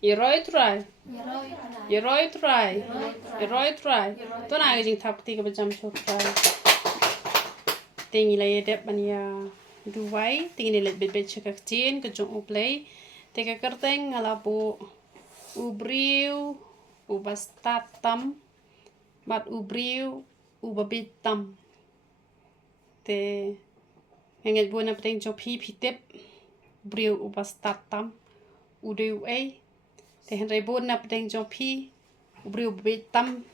Iroi try. Iroi try. Iroi try. Tuan ai jing thap ti ka bajam so try. Ting ilai dep mania duwai ting ni let bet chekak tin ka jong uplay. Te ka kerteng ngala po briew bastad tam bat briew bieit tam. Te ngel buona peteng jo pi tep briew bastad tam udeu ai. Te henry bon na peteng jo pi briew bieit tam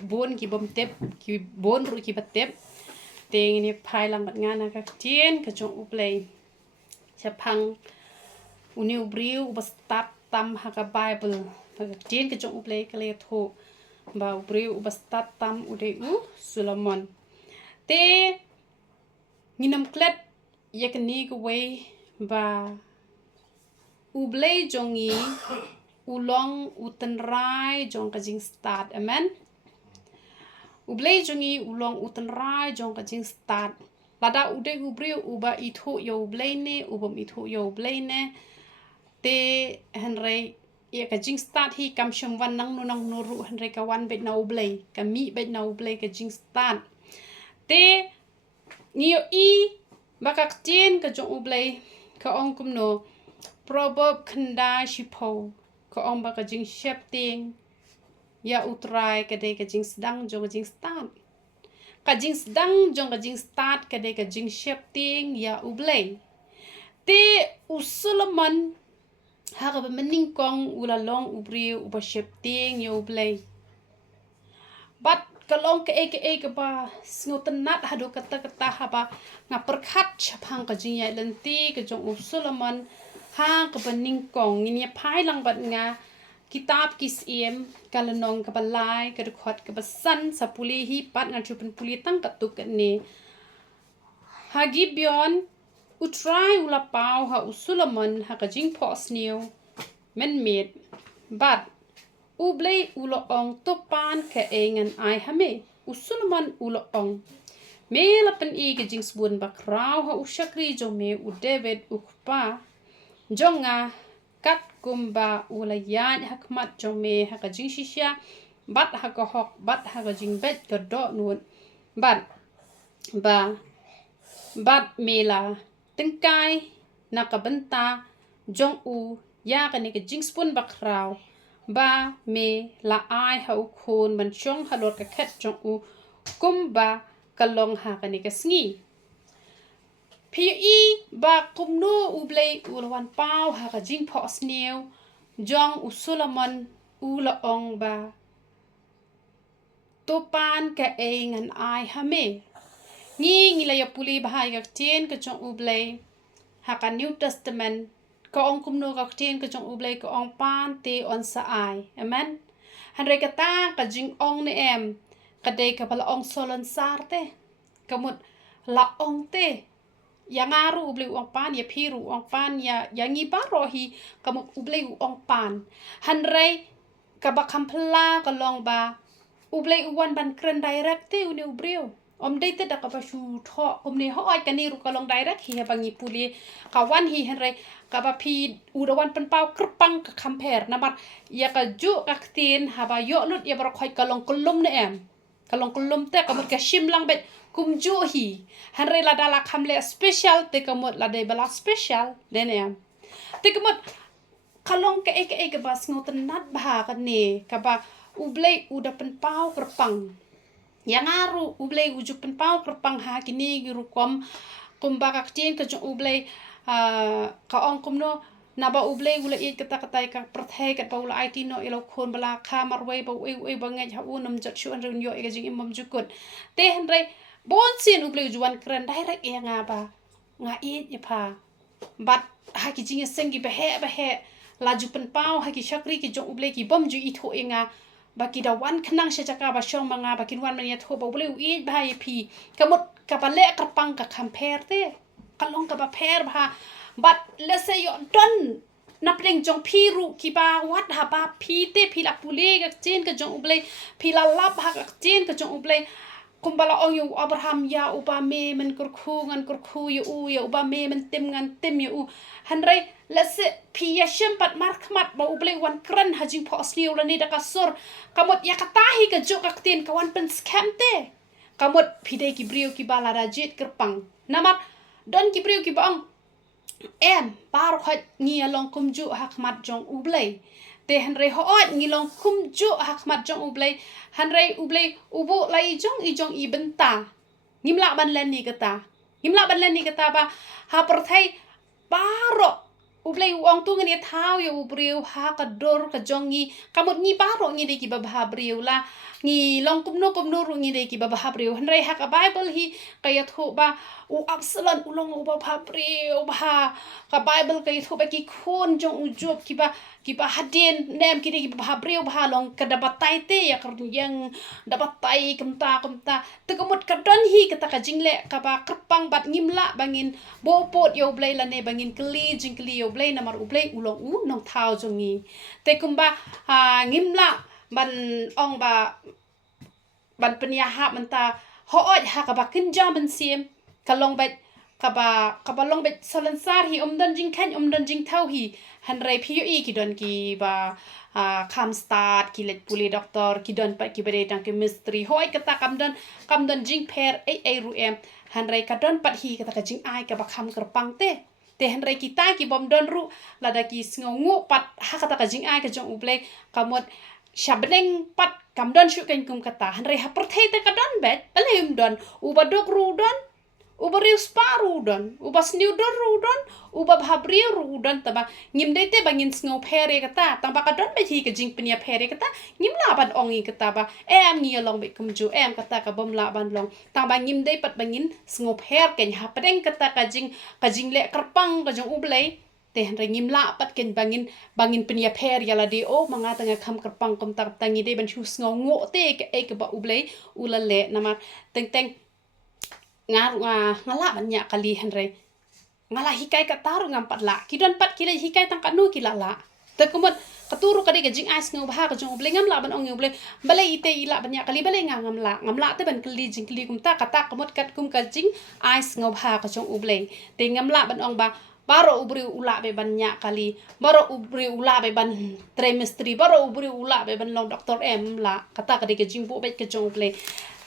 bon ki bom tep ki bon ru ki batep. Te ni phai lang bat ngana ka tien ka jong uplay. Chapang uniu briew bastad tam ha ka bible ka tien ka jong uplay ka le tho ba briew bastad tam udeu Solomon. Te nginam klet yakni ko way ba ublay jongi ulong utenrai jong ka jing start amen. Ublay jongi ulong utenrai jong ka jing start. Lada ude ubriu uba ithu yo ublay ne ubom ithu yo ublay ne. Te henry ya ka jing start hi kam sham wan nang no ru henry ka wan bet na ublay ka mi bet na ublay ka jing start. Te niyo i bakak tien ka jong ublay ka ong kum no proverb khanda shipo ka ong baka jing shep ting ya utrai ka de ka jing sedang jong ka jing start. Ka jing sedang jong ka jing start ka de ka jing shep ting ya ublay. Te Solomon ha ka ba mening kong ulalong ubri uba shep ting ya ublay. But kalong ka ka ba ngotenat hado kata haba nga perkhat chapang ka jing ya lenti ka jong Solomon ha ka bening kong ini phai lang bat nga kitab kisiem kalanong ka balai ka khot ka basan sa puli hi pat nga chupen puli tang ka tuk ne ha gibion utrai ula pau ha Solomon ha ka jing pos new men met but ublay ulo ong topan ka engan ai hame Solomon ulo ong me lapan i ka jing sbun bakrau ha ushakri jo me u David ukpa jonga kat kumba ula yan hakmat jong me ha ka jing shisha bat ha ka hok bat ha ka jing bet ka do nuot bat mela tengkai na ka benta jong u ya ka ni ka jing spun bakrau ba me la ai ha u khon man chong ha lor ka khet jong u kumba kalong ha ka ni ka sngi pi ba kumno ublay ulawan pau ha ka jing pos new jong Solomon ula ong ba topan ka engan ai hame ngi la ya puli bahai ka tien ka jong ublay ha ka New Testament ka ong kumno ka tien ka jong ublay ka ong pan te on sa ai amen han re ka ta ka jing ong ne em ka de ka pala ong solon sarte kamut la ong te yang aru ublay uang pan ya piru uang pan ya ngi barohi kamu ublay uang pan hanrei kabakam pela kalong ba ublay uwan ban kren direct te uni ubriu om dei te dak ba shu tho om ne ho ai kani ru kalong direct hi bangi puli kawan hi hanrei kaba pi udawan pen pau kerpang ka compare nabar ya ka ju ka tin haba yo lut ya bar khoi kalong kulum ne em kalong kulum te kamut ka shim lang bet kum ju hi hanre la dala khamle special te kamut la de bala special den em te kamut kalong ka ka bas ngoten nat ba ka ne ka ba ublay uda pen pau kerpang yang aru ublay uju pen pau kerpang ha kini giru kumba ka tien ka jong ublay ka ong kumno na ba ublay ula it kata ka perthai kat ba ula IT no ilo khon bala kha marway ba we ba ngai ha unam jat shu an reun yo e jing imam jukut te hanre bon sin ublay juan kren direct ya nga ba nga it ya pa bat ha ki jing sengi ba he la ju pen pau ha ki shakri ki jong ublay ki bom ju itho e nga ba ki da wan khnang she chaka ba shong manga ba kin wan man ya tho ba ublay it ba ye pi kamut ka ba le ka pang ka compare te kalong ka ba pher ba but let's say you done napling jong piru ki ba wat ha ba pi te pi la pule ga chen ka jong ublay pi la lap ha ka chen ka jong ublay kumbala ong yu Abraham ya uba me men kurku ngan kurku ya uba me men tim ngan tim ya hanrei lase pi ya sempat markmat ba uble wan kran hajing po asliu lani da kasur kamot ya katahi ka juk aktin kawan pen scam te kamot pidei ki briew ki bala rajit kerpang namar don ki briew ki baong em par khat ngi along kumju hakmat jong uble te hanrei hoot ngi long kumju hakmat jong uble hanrei uble ubu lai jong i benta ngimla ban len ni kata ba ha perthai paro uble uang tu ngani thau ya ubriu ha ka dor ka jongi kamut ngi paro ngi de ki ba briu la ngi long kumno ru ngi de ki ba briu hanrei ha ka bible hi kaya thu ba u absalon ulong u ba briu ba ka bible kaya thu ba ki khon jong ujob ki ba hadin nem ki de ki ba briu ba long ka dapat tai te ya kar yang dapat tai kemta te kamut ka don hi kata ka jingle ka ba kerpang bat ngimla bangin bopot yo blai la ne bangin kli jingkli yo blai namar ublai ulong u nong thau jongi te kumba ngimla ban ong ba ban penya ha menta hooj ha ka ba kinjam ben sim kalong bet ka ba long bet salansar hi dan jing khan dan jing thau hi hanrei phi i ki don ki ba kam start ki let puli doktor ki don pa ki bere tang ki mystery hoi kata kam don jing per ai ru em hanrei ka don pat hi kata ka jing ai ka ba kham kerpang te hanrei kita ki bom don ru lada ki sngongu pat ha kata ka jing ai ka jong uble kamot shabneng pat kam don shu kan kum kata hanrei ha perthei te ka don bet alem don ubadok ru don uba riu sparu don uba sniu don ru don uba bhabriu ru don taba ngimde te bangin sngo phere kata tang ba ka don be hi ka jing penia phere kata ngimla ban ongi kata ba em ngi long be kumju em kata ka bom la ban long tang ba ngimde pat bangin sngo pher ken ha padeng kata ka jing le kerpang ka jong ublei te han ngimla pat ken bangin penia pher yala de o manga tanga kham kerpang kom tak tangi de ban chu sngo ngo te ke ba ublei ulale nama teng ngala banyak kali hanrei ngala hikai ka taru ngam pat la kidon pat kile hikai tang kanu kila la te kumot katuru kadi ka jing ais ngau bah ka jong uble ngam la ban ong uble bale ite ila banyak kali bale ngam la te ban kli jing kli kum ta kata kumot kat kum ka jing ais ngau bah ka jong uble te ngam la ban ong ba baro ubri ula be banyak kali baro ubri ula be ban trimestri baro ubri ula be ban long doktor em la kata kadi ka jing bu be ka jong uble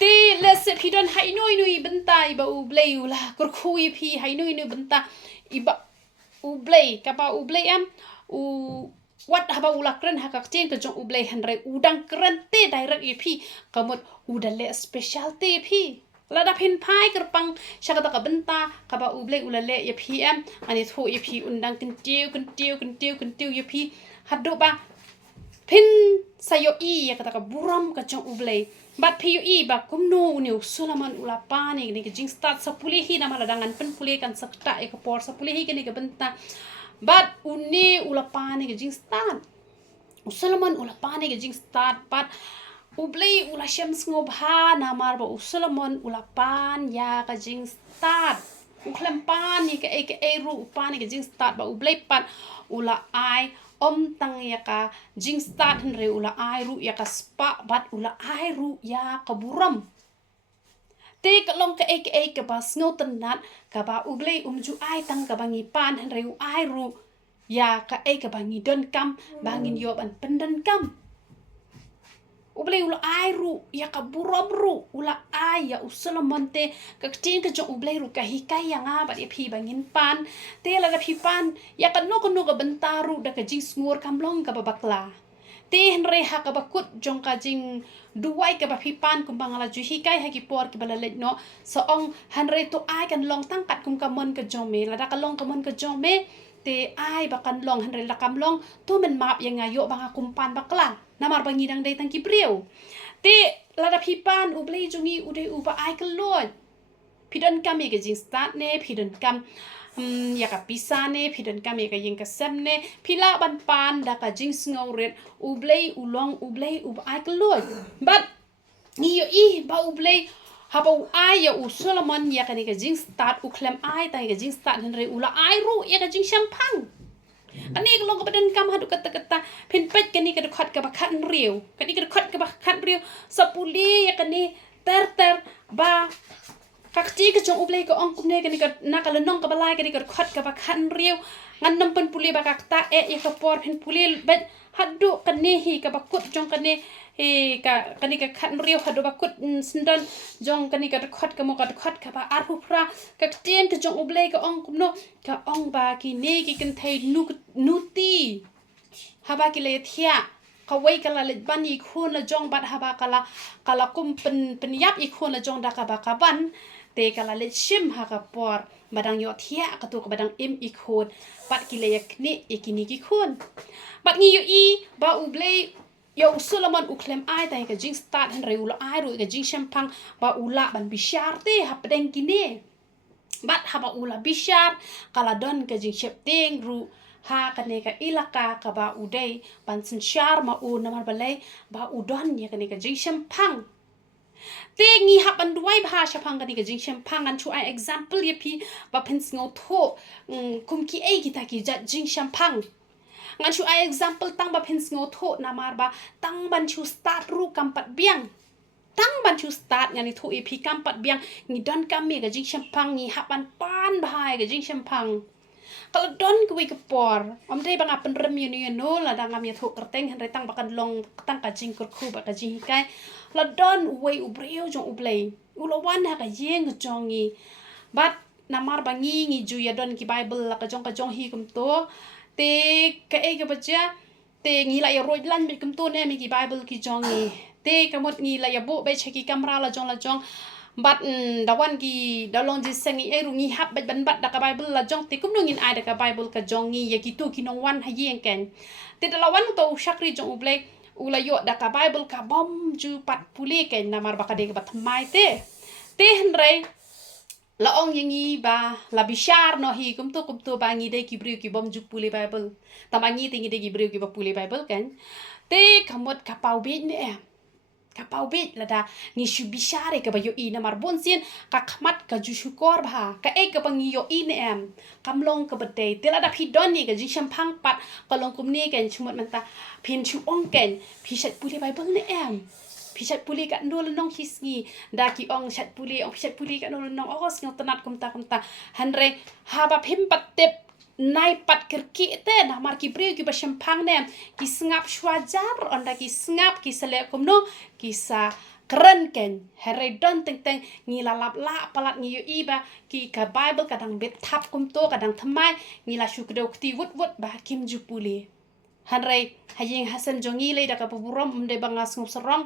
te lese pidon hainoi benta iba ublei ula kurkhui phi hainoi benta iba ublei kapa ublei am u wat haba ula kren hakak chen ka jong ublei hanrei udang kren te direct phi kamot udale special te phi lada phin phai kerpang shakata ka benta kapa ublei ulale ya phi am ani tho ya phi undang kentiu ya phi hadu ba phin sayo i ya kata ka buram ka jong ublei bat phi ba kumno uniu sulaman ulapa ni jing start sa pulihi na maladangan pen puli kan sakta e ka por sa pulihi ni ka benta bat uni ulapa ni jing start usulaman ulapa ni jing start bat ublei ula shams ngobha na mar ba usulaman ulapan ya ka jing start uklem pan ni ka e ru pan ni ka jing start ba ublei pan ula ai tang ya ka jing start re ula ai ru ya ka spa bat ula ai ru ya ka buram te ka long ka ka ba snotan nat ka ba ublei umju ai tang ka bangi pan re u ai ru ya ka ka bangi don kam bangin yob an pendan kam ublei ula ai ru ya ka buram ru ula ai ya usalamonte ka tin ka jong ublei ru ka hikai yang ba ya phi bangin pan te la phi pan ya ka no ka bentaru da ka jing sngur kam long ka babakla te henre ha ka bakut jong ka jing duai ka ba phi pan kum bangala ju hikai ha ki por ki bala le no so ong henre to ai kan long tang kat kum ka mon ka jong me la da ka long ka mon ka jong me te ai bakan long henre la kam long to men map yang ayo banga kumpan bakla namar bangi dang dai tang ki briew te lada pipan ublei jungi ude uba ai kelot pidon kami ke jing start ne pidon kam ya ka pisa ne pidon kami ka jing ka sem ne pila ban pan da ka jing sngo red ublei ulong ublei uba ai kelot but ni yo I ba ublei haba ai ya usulaman ya ka ni ka jing start uklem ai ta ka jing start henre ula ai ru ya ka jing champang kani kalau ke badan kam hadu kata pin pet kani ke dekat ke bakan riu kani ke dekat ke bakan riu sapuli ya kani ter ba kakti ka jong ublay ko ong kumne kani ka nakalanong ka balay kani ka khot ka ba khan riu ngan nampan puli ba kakta ya ka por phen puli bet hadu kani hi ka bakut jong kani ka kani ka khan riu hadu bakut sindan jong kani ka khot ka mo ka khot ka ba arhu pra kakten ka jong ublay ka ong kumno ka ong ba ki ne ki kan thai nuti haba ki le thia ka wei kala le ban i khon la jong bat haba kala kum pen yap i khon la jong da ka ba ka ban te kala le shim ha ka por badang yo thia ka tu ka badang im i khon pat ki le yak ni ikini ki khon bat ngi yo i ba ublei yo Solomon uklem ai tai ka jing start hen re ula ai ru ka jing shampang ba ula ban bishar te ha pedeng kini bat haba ula bishar kala don ka jing shep teng ru ha kane ka ilaka ka ba udai ban sin shar ma u namar balai ba udon ya kane ka jing shampang te ngi hapan duai bha shapang kani ka jing shampang an chu ai example ye pi ba pens ngo tho kum ki ai kita ki jing shampang ngan chu ai example tang ba pens ngo tho namar ba tang ban chu start ru kampat biang tang ban chu start ngani tho e pi kampat biang ngi don kam me ka jing shampang ngi hapan pan bhai ka jing shampang kalau don kuwi ke por om dei bang apen rem you no la dang am ye tho kerteng han tang bakan long tang ka jing kur khu ba ka jing kai la don wei u briew jong u play u lo wan ha ka yeng jongi bat namar bangi ngi ju ya don ki bible la ka jong hi kum to te ka e ka bacha te ngi la ya roi lan mi kum to ne mi ki bible ki jongi te ka mot ngi la ya bo be cheki camera la jong bat dawan ki dalong ji sengi e rungi hap ban bat da ka bible la jong te kum nongin ai da ka bible ka jongi ya ki tu ki nong wan ha yeng ken te da lawan to shakri jong u blek ula yo da ka bible ka bom ju pat puli ken namar ba ka de ba thmai te henre la ong yangi ba la bishar no hi kum to ba ngi de ki briew ki bom ju puli bible ta ma ngi te ngi de ki briew ki ba puli bible ken te kamot ka pau be ne ka pau bet la da ngi shu bishare ka ba yo i na mar bon sin ka khmat ka ju shukor ba ka e ka bang yo i ne am kam long ka bate te la da phi don ni ka ji shampang pat ka long kum ne ken chumot man ta phin chu ong ken phi shat puli bible ne am phi shat puli ka no la nong his ngi da ki ong shat puli ka no la nong os ngot tanat kum ta hanre ha ba phim pat tep nai pat kerki te na mar ki breu ki ba shampang ne ki sngap shwajar onda ki sngap ki sele komno ki sa keren ken here don teng ngi la lap la palat ngi yo iba ki ka bible kadang bet tap kum to kadang thamai ngi la shu kdo kti wut ba kim ju puli hanre hayeng hasan jongi le da ka burom de bangas ngup serong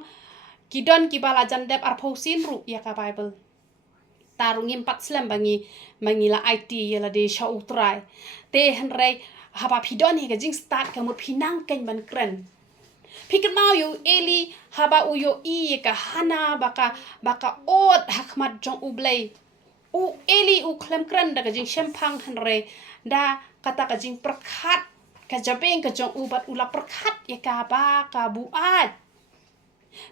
ki don ki bala jandep ar phosin ru ya ka bible tarungin 4 slam bangi la IT ya la de sha utrai te henre haba pidon hi ga jing start ka mo pinang ken ban kren pikir mau yo eli haba uyo I ka hana baka ot hakmat jong ublei u eli u klem kren da ga jing shampang henre da kata ka jing perkhat ka jabeng ka jong ubat ula perkhat ya ka ba ka buat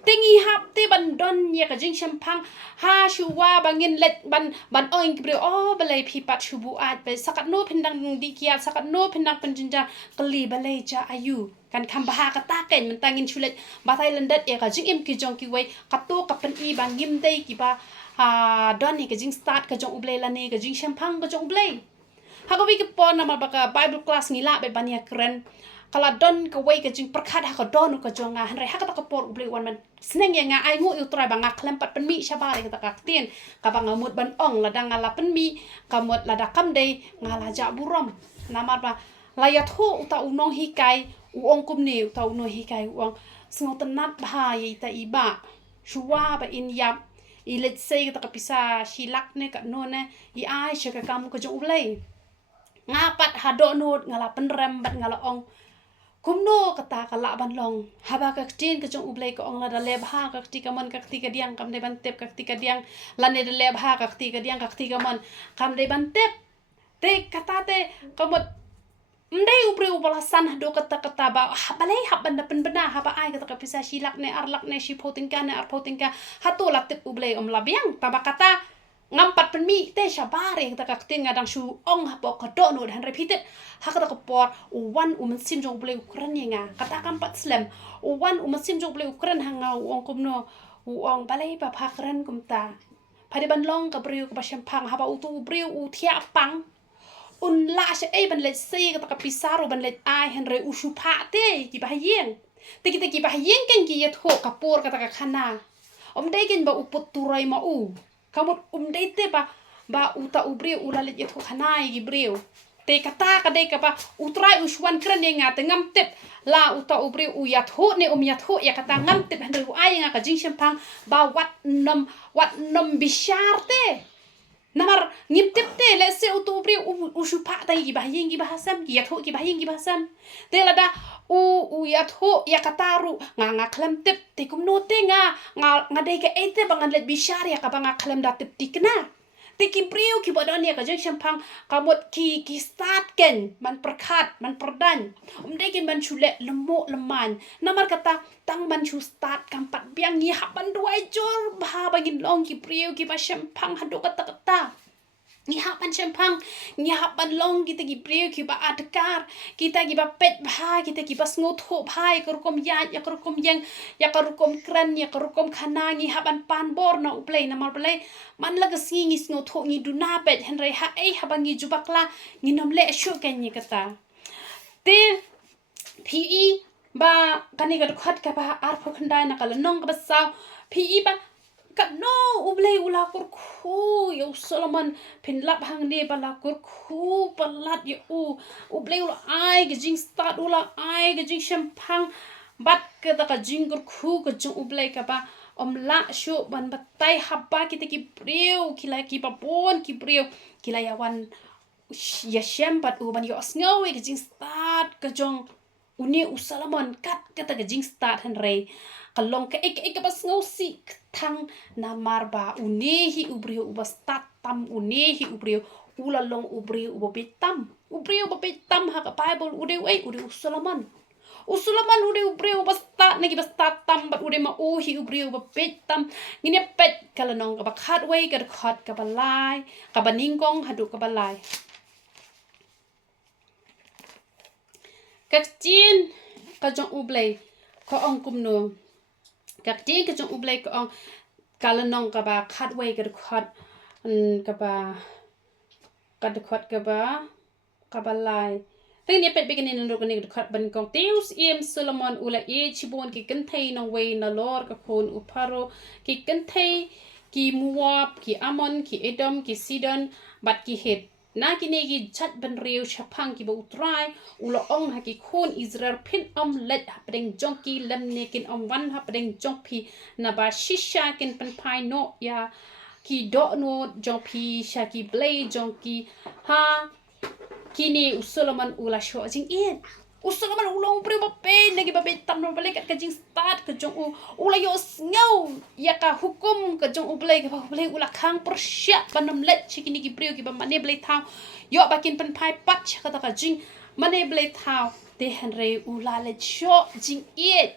tengi hap te ban don ya ka jing shampang ha shuwa bangin let ban oing bre o balai phi pat shubu at be sakat no phindang di kia sakat no phindang penjinja kali balai ja ayu kan kham ba ka ta ken man tangin chulet ba thailand dat ya ka jing im ki jong ki wei ka to ka pen I bangim dei ki ba ha don ni ka jing start ka jong ublei la ne ka jing shampang ka jong ublei ha ka wi ki pon na ma ba ka bible class ni la be bania kren kala don ka wei ka jing perkhat ha ka don ka jonga hanre ha ka ta ka por ublei wan man sneng ya nga ai ngu yu trai banga klem pat pen mi shabare ka ta ka tien ka banga mut ban ong la danga la pen mi ka mot la da kam dei ngala ja burom namar ba la ya thu uta unong hi kai u ong kum ni uta unong hi kai u ong sngot nat bha yi ta I ba shuwa ba in yap I let's say ka ta ka pisa shilak ne ka no ne I ai she ka kam ka jong ublei nga pat ha do not ngala pen rem bat ngala ong kumno kata kala ban long haba ka tin ka jong ublei ko ong la da le bha ka ti ka man ka ti ka diang kam de ban tep ka ti ka diang la ne de le bha ka ti ka diang ka ti ka man kam de ban tep te kata te kamot ndai upre ubalasan do kata ba balai haban da pen bena haba ai kata ka pisa shilak ne arlak ne shi photingka ne ar photingka hatu la tep ublei om la biang taba kata ngampat pen mi te shabare ta ka tin ngadang shu ong ha pok do no han repeated ha ka ka por wan man sim jong ble ukran nga kata kam pat slam wan man sim jong ble ukran hanga ong kum no ong balai ba phakran kum ta pada ban long ka briew ka shampang haba utu briew u thia pang un la she ban let si ka ka pisaru ban let ai henre usu pha te ki ba yeng te ki ba yeng ken ki yet ho ka por ka ka khana dai ken ba uput turai ma u kamut dai te ba uta u briew u la let yet ho khana gi briew te kata ka dai ka ba utrai uswan kren nga te ngam tep la uta u briew u yat ho ne yat ho ya kata ngam tep henre u ai nga ka jing shampang ba wat nom bishar te namar ngim tip te le se utu briew u shupa tai gi bahing gi bahasam gi yatho gi bahing gi bahasam te lada u yatho ya kataru nga klam tip te kum no te nga dei ka ete bangan let bishar ya ka banga klam da tip tikna te ki briew ki bodon ya ka jeng shampang kamot ki start ken man perkhat man perdan dei ken man chule lemo leman namar kata tang man chu start kampat biang ni haban duai jor ba bagin long ki briew ki ba shampang hadu kata ni haban shampang ni haban long kita ki briew ki ba adkar kita ki ba pet ba kita ki ba sngot ho bhai korkom ya korkom yang ya korkom kran ya korkom khana ni haban pan bor na uplay na mar play man laga singi sngot ho ni duna pet henre ha ei habangi jubakla ni nomle shu ken ni kata te PE ba kani ka khat ka ba ar pho khandai na kala nong ka ba saw PE ba ka no ublei ula kur khu yo Solomon pin lap hang ne ba la kur khu palat yo ublei ula ai ge jing start ula ai ge jing shampang bat ka ta ka jing kur khu ka jung ublei ka ba la shu ban batai habba kita ki briew kila ki ba bon ki briew kila ya wan ya shambat u ban yo sngowi ge jing start ka jong uni Solomon kat kata ke jing start henry kalong ke ek bas ngosi thang na marba unehi ubrio ubas tatam unehi ubrio ulalong ubrio ubopitam ha ka bible ude Solomon ude ubrio ubas tat negi bas tatam bat ude ma ohi ubrio ubopitam ngine pet kalanong ka bakhat way ka khat ka balai ka baningkong hadu ka balai các chiên các trong ublay có ông cung nô các chiên các trong ublay có ông kalanong ka ba khat way ka khat ka ba ka ba lai thế này pet begin in rogan ka khat ban kong teus Solomon ula e chibon ki kan thai nong way na lor ka khon uparo ki kan thai ki Moab ki Ammon ki Edom ki Sidon bat ki het na kinegi chat ban reu chapang ki ba utrai ulo ong ha ki khon Israel pin let ha pedeng jong ki lam ne kin wan ha pedeng jong phi na ba shisha kin pan pai no ya ki do no jong phi sha ki blay jong ki ha kini Solomon ula sho jing in Solomon ulong pre ba pe nagi ba be tam no bale kat ka jing start ka jong ula yo ngau ya ka hukum ka jong ublay ka ublay ula khang persya panom let chikini ki pre ki ba mane blay thao yo bakin pan pai pat ka ta ka jing mane blay thao te henre ula let sho jing it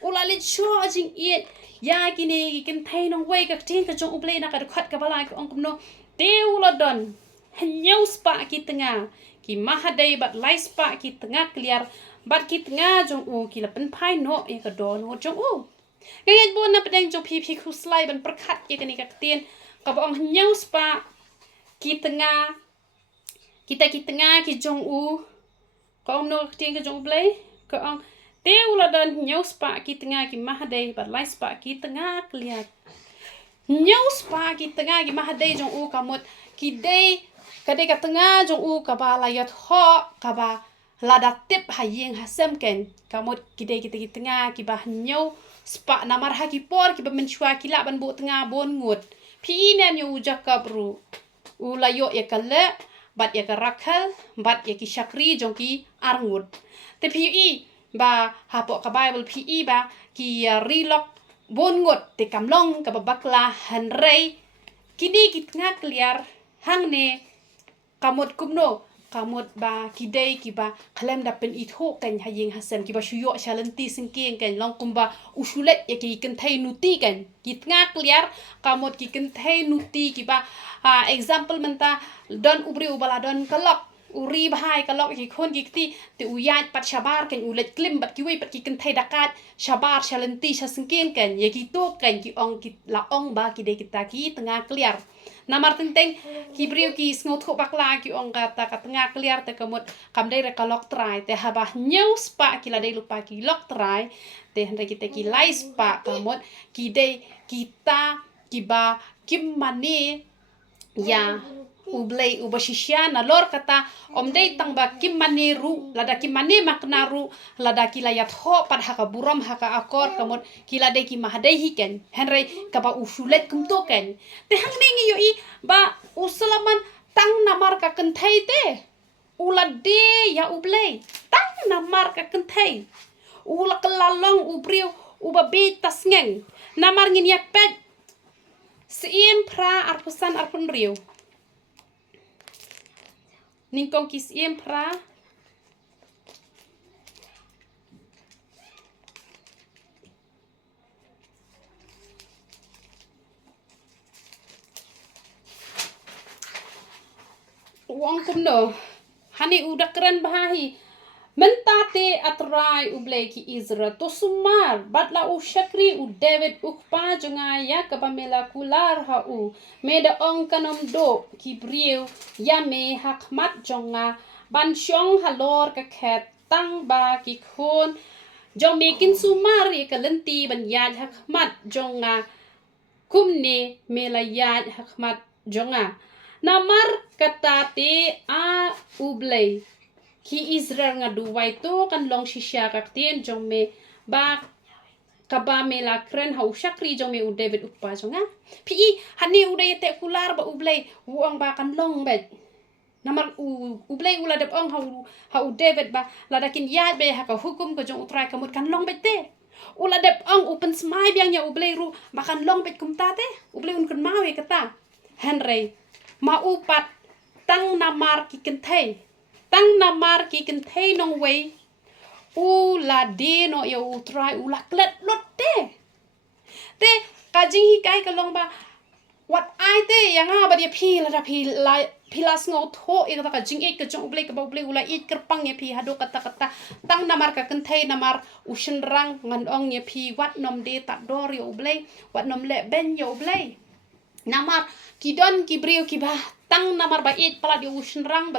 ula let sho jing it ya kini ki kan thai nong way ka tin ka jong ublay na ka khat ka bala ka ong kum no te ula don hanyau spa ki tengah ki mahadai bat lai spa ki tengah clear bat ki tengah jong ki la pen pai no e ka do no jong ngai bon na pedeng jong pi khu slai ban perkhat ye kani ka tien ka bong hanyau spa ki tengah kita ki tengah ki jong ka ong no tien ka jong blai ka ong te ula don hanyau spa ki tengah ki mahadai bat lai spa ki tengah clear hanyau spa ki tengah ki mahadai jong ka mot ki dei kadai ka tengah jong ka ba layat ho ka ba lada tip hayeng hasem ken kamot kidai kita ki tengah ki ba nyau spa namar ha ki por ki ba menchua ki la ban bo tengah bon ngut pi ne nyu jakabru ulayo ya kale bat ya ka rakhal bat ya ki shakri jong ki arngut te pi ba ha po ka bible pi ba ki rilok bon ngut te kamlong ka ba bakla hanrei kini ki tengah clear hang ne kamot kumno kamot ba kidai ki ba khalem da pen itho kan hayeng hasem ki ba shuyo shalanti singking kan long kumba usulet ya ki kan thai nuti kan ki tnga clear kamot ki kan thai nuti ki ba example menta don ubri ubala don kalak uri bahai kalok ki khon ki ti te uyat pat shabar kan ulet klim bat ki wei pat ki kan thai dakat shabar shalenti sasengken kan ye ki to kan ki ong ki la ong ba ki de kita ki tengah clear namar tenteng ki breu ki sngot kho bakla ki ong kata ka tengah clear te kamut kam de kalok try te haba news pa ki la de lupa ki lok try te hande kita ki lais pa kamut ki de kita ki ba kim mani ya ublay ubashisya na lor kata omday tang ba kim maniru lada kim mani makna ru lada kilayat ho pad haka buram haka akor kamot kilade ki mahadai hiken henry kaba usulet kumto ken te hang ningi yo I ba usalaman tang namar ka kentai te ulade ya ublay tang namar ka kentai ula kelalong ubriu uba betas ngeng namar ngin ya pet siem pra arpusan arpun riu ningkong kis iem pra uang kumno hani udah keren bahahi mentate atrai ublay ki Israel to sumar batla u shakri u David u pa jonga ya kapamela kular ha u meda ong kanom do ki briew ya me hakmat jonga ban shong halor ka khet tang ba ki khon jong me kin sumar ye kalenti ban ya hakmat jonga kumne mela ya hakmat jonga namar katate a ublay ki Israel nga duway to kan long shisha kaktien jong me ba kaba me la kren hau shakri jong me u David upa jonga pi hani uday te kular ba ublay uang ba kan long bet namar ublay ula dep ong hau David ba ladakin yad be haka hukum ko jong utray kamut kan long bet te ula dep ong open smai biang ya ublay ru makan long bet kumta te ublay un kan mawe kata Henry maupat tang namar ki kentai tang namar ki kentai nong wei ula de no ya utrai ula klet lotte te kajing hikai kalong ba wat ai te yang ha ba dia phi la phi la sngo tho e ka jing e ka jong ublei ka ba ublei ula it kerpang ya phi hado kata tang namar ka kentai namar ushin rang ngan ong ya phi wat nom de ta dor ya ublei wat nom le ben ya ublei namar kidon ki breu ki ba tang namar ba it pala di ushin rang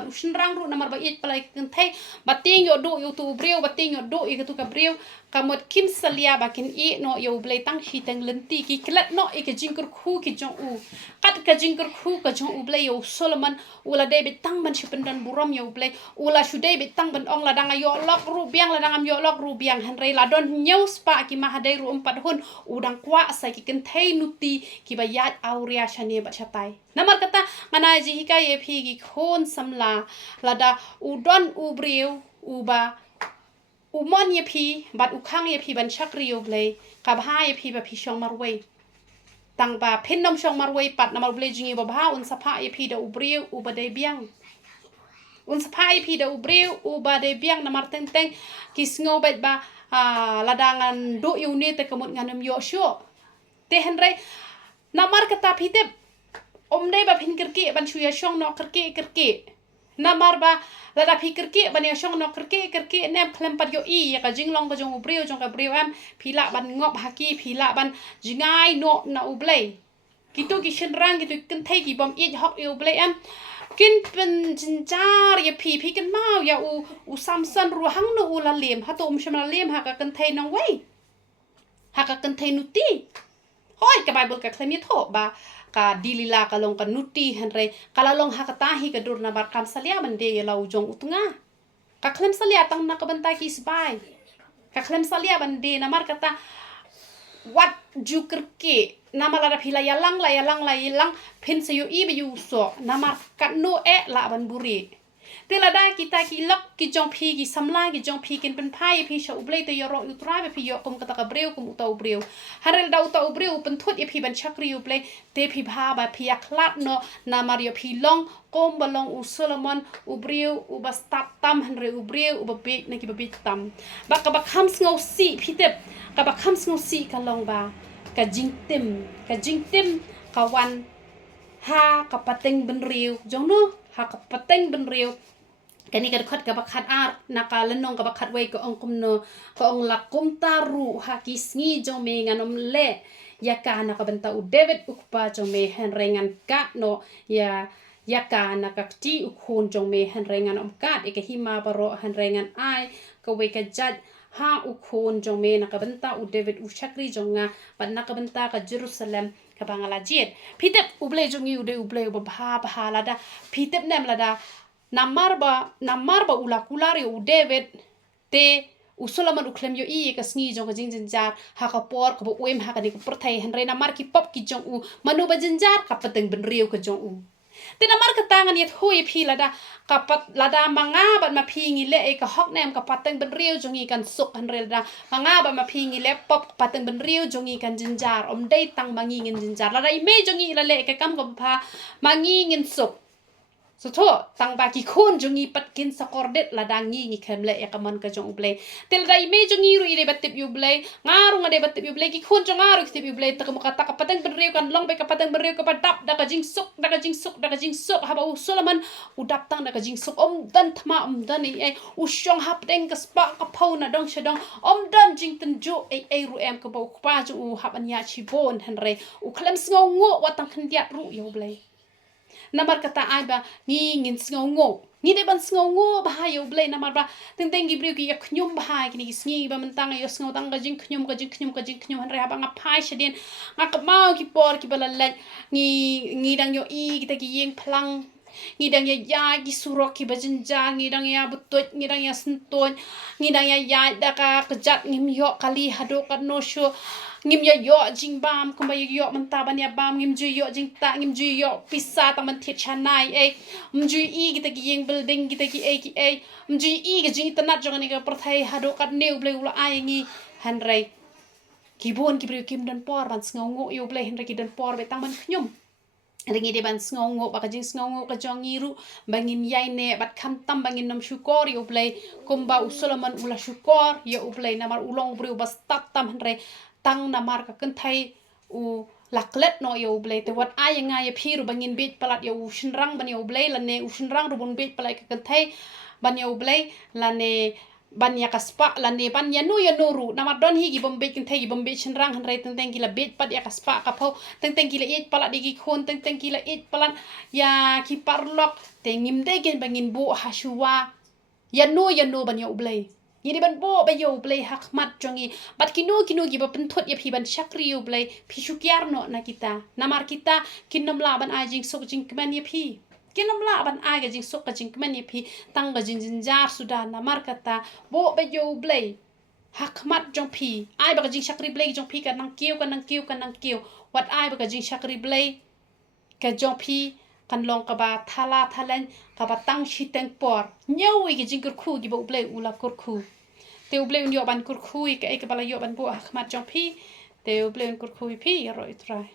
ru namar ba it pala kentai bating yo do yo tu breu bating yo do i ka tu ka breu kamot kim salia ba kin I no yo ublei tang shi tang lenti ki klat no e ka jingkur khu ki jong u kat ka jingkur khu ka jong ublei yo Solomon ula de tang ban shi pendan buram yo ublei ula shu de tang ban ong la dang yo lok ru biang la dang yo lok ru biang hanrei la don news pa ki mahadai ru 4 hun udang kwa sai ki kentai nuti ki ba yat auria shane ba chatai namar kata mana ji hikai e phi ki khon samla lada udon ubreu uba umon ye phi bat ukhang ye phi ban chakri yo blei ka bha ye phi ba phi shong marwei tang ba phin nom shong marwei pat namar blei jingi ba bha un sapha ye phi da ubreu uba de biang un sapha ye phi da ubreu uba de biang namar teng teng ki sngo bet ba ladangan do yu ne te kamut nganam yo sho te henrei namar kata phi te omde ba phin kirki ban chuya shong no kirki namar ba lada phi kirki ban ya shong no kirki nem klem pat yo I ya ka jinglong ka jong ubreu jong ka breu am phila ban ngop haki phila ban jingai no na ublei kitu ki shin rang kitu kin thai ki bom I hok yo ublei am kin pen jinjar ya phi kin mau ya u samsan ru hang no u la lem ha tom sham la lem ha ka kan thai nong wei ha ka kan thai nuti hoi ka bible ka klem tho ba ka dilila ka long ka nuti henre kala long ha ka tahi ka dur na bar kam salia bande ya lau jong utunga ka klem salia tang na ka bantai ki sbai ka klem salia bande na mar kata wat juker ke nama la phila yalang phin se yu I be yu so nama kat no e la ban buri te la da kita ki lok ki jong phi ki samla ki jong phi kin pen phai phi sha ublei te yo ro yu tra be phi yo kum kata ka breu kum uta ubreu harel da uta ubreu pen thot ye phi ban chakri ublei te phi bha ba phi aklat no na mario phi long kom balong u Solomon ubreu u bastad tam hanre ubreu u babet na ki babet tam ba ka ba kham sngo si phi te ka ba kham sngo si ka long ba ka jingtim ka wan ha ka pateng ben riu jong no ha ka pateng ben riu kan ni kan khat ka bakhat ar naka lenong ka bakhat wei ko ong kumno ko ong lakum taru ha kisngi jong me nganom le ya ka na ka benta u David ukpa jong me han rengan kat no ya ka na ka ti ukhun jong me han rengan om kat e ka hima baro han rengan ai ko wei ka jat ha ukhun jong me na ka benta u David u chakri jong nga ban na ka benta ka Jerusalem ka bangala jet pitep uble jong yu de uble ba lada pitep nem lada namar ba ula kulari u David te usulaman uklem yo i ka sngi jong ka jinjar ha ka por ka bo uem ha ka ni ka perthai han re namar ki pop ki jong u manu ba jinjar ka pateng ben riu ka jong u te namar ka tangan yet hui phi lada ka pat lada manga ba ma phi ngi le e ka hok nem ka pateng ben riu jong i kan suk han re lada manga ba ma phi ngi le pop pateng ben riu jong i kan jinjar om dei tang mangi ngin jinjar lada i me jong i la le ka kam ka pha mangi ngin suk so to tang ba ki khon jungi pat kin sakordet la dangi ngi kemle ya kaman ka jong uble tel dai me jungi ru ide batip yu ble ngaru ngade batip yu ble ki khon jong ngaru ki yu ble tak mo kata ka pateng bereu kan long be ka pateng bereu ka padap da ka jing suk haba usulaman udap tang da ka jing suk om dan thma om dan e usyong hap deng ka spa ka phau na dong shadong om dan jing tan jo e ru em ka bo pa ju u hap anya chi bon han re u klem sngo ngo watang khndiat ru yu ble namar kata ai ba ngi ngin sngo ngi de ban sngo ba yo ble namar ba teng gi briu ki yak nyum ba ki ni sngi ba mentang yo sngo tang ga jing knyum han re ba nga phai shedin nga ka mau ki por ki bala le ngi dang yo i ki ta ki yeng plang ngi dang ya ki surok ki ba jinja ngi dang ya butut ngi dang ya senton ngi dang ya da ka kejat ngim yo kali hado ka no shu ngim yo jing bam kumba yo menta ban ya bam ngim ju yo jing ta ngim ju yo pisa ta man thit chanai e mju i kita ki yeng building kita ki mju i ga jing tanat jong ni ga perthai hado kat new ble ula ai ngi han rei kibon ki bre kim dan por ban sngo yo ble han rei ki dan por be tang ban khnyum ringi de ban sngo ba ka jing sngo ka jong ngiru bangin yai ne bat kham tam bangin nam shukor yo ble kumba usulaman ula shukor yo ble namar ulong bre bas tat tam han rei tang namar ka kenthai u laklet no yo ble te wat ai nga ye phiru bangin bit palat yo shinrang ban yo ble lane u shinrang ru bon bit palai ka kenthai ban yo ble lane ban ya kaspa lane ban ya no ru namar don hi gi bom bit kenthai gi bom bit shinrang han re teng gi la bit pat ya kaspa ka pho teng gi la it palat gi khon teng gi la it palat ya ki parlok tengim de gen bangin bu hashuwa ya no ban yo ble yini ban bo ba yo ble hak mat jongi bat kinu gi ba penthot ya phi ban shakri yo ble phi shukyar no na kita namar kita kinom la ban ajing sok jing kman ya phi kinom la ban aga jing sok jing kman ya phi tang ga jing jar sudah namar kata bo ba yo ble hak mat jong phi ai ba jing shakri ble jong phi kan nang kiu wat ai ba jing shakri ble ka jong phi kan long ka ba thalan ka ba tang shi teng por nyawi gi jing kur khu gi ba ble ula kur khu te ble un yo ban kur khu ka e ka bala yo ban bo ahmat jong phi te ble un kur khu phi ro itrai